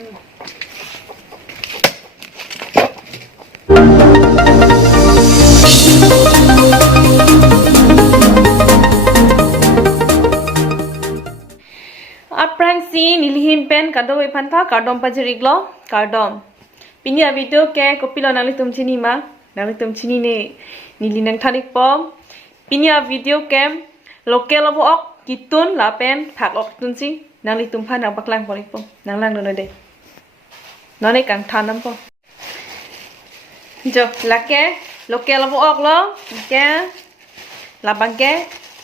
Aprang si nilihin pen kado ipanta kardom pajeriglo kardom. Pini video ke kopilo nalitum chini ma nalitum chini ne nilinang thanik pom. Pini video ke local abo ok kitun lapen phak ok tunsi nalitum pha nang baklang polik pom nanglang no de. None kang thanam pom. Jo lake local abo ok lo ke labang ke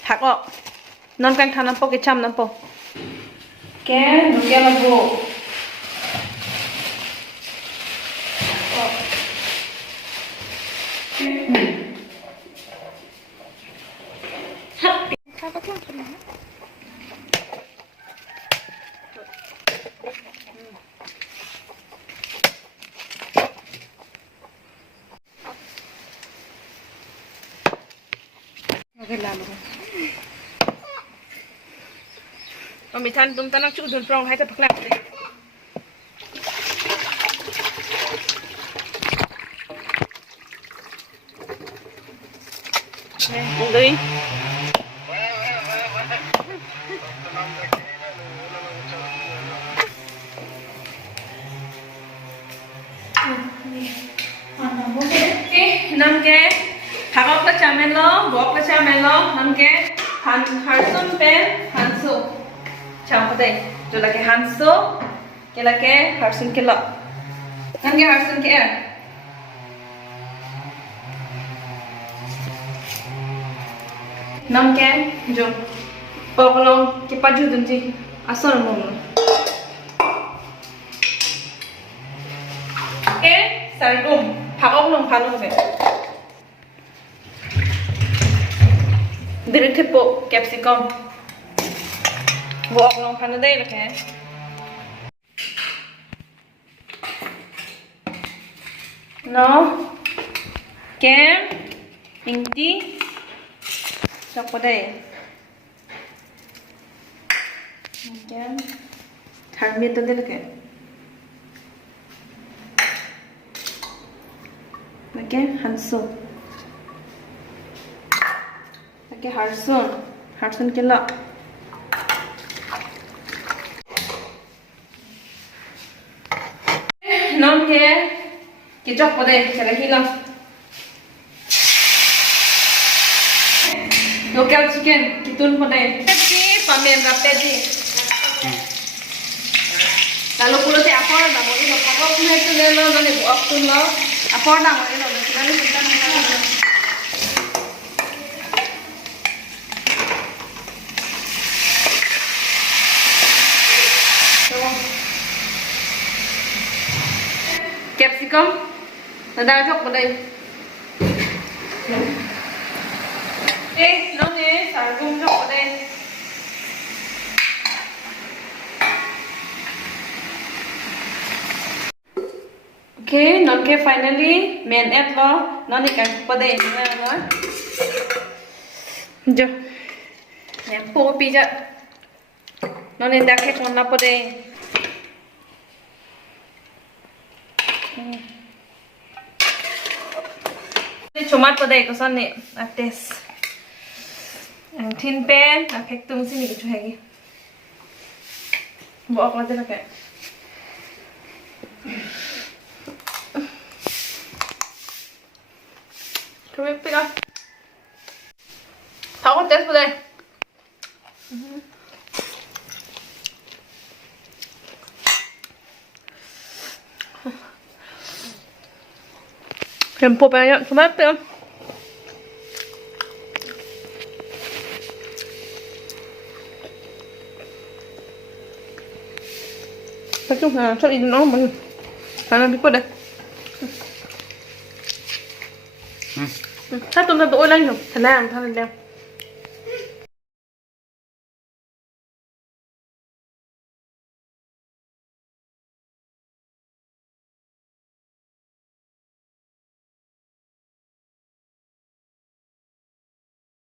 phak ok. Non kang thanam po ke cham nam po. Ke local aboมีท่านตุ้มตานักชุดดุนปรองให้จะพักแลบเลยเลยน้ำแกผักออกกระชาเมลล์บวกกระชาเมลล์น้ำแกหั่นซุนเป็นหั่นซุปCampur deh, tu lagi hanso, ke lagi harsun ke lok, kan ke harsun ke er. Nam ke, jo, pokok ke paju tunji, asal mulu. Ke, sargum, pakok long palu ke. Diri tepo capsicum. Buat long panah deh lah kan. No, kem, inti, siapa deh? Kem, Hunmili tu deh lah kan. Lagi hansu, lagi harsun kelak. Nom ke kicap pada cara hilang. Local chicken kitun pada. Tapi pamer rapi je. Lalu pulau tu apa dah mau ini apa pun itu le lo, lalu buat tu lo. Apa dah mau ini lo, lalu kita nak. Capsicum, ada apa pada? Nong ni sargum apa pada? Okay, nong ke finally main add lo, nong ni kan pada ini lo. Jo, yang po pija, nong ni dah ke kona pada. Cuma pada ikusan ni, atas. Ang tin pen, aku tung sini gitu lagi. Buat apa lagi nak? Karbi pilih. Tahu tes pada. Tempo banyak, cuma apa? Macam mana? Cari di normal. Karena di pada. Satu ulang tu, tenang, tenang.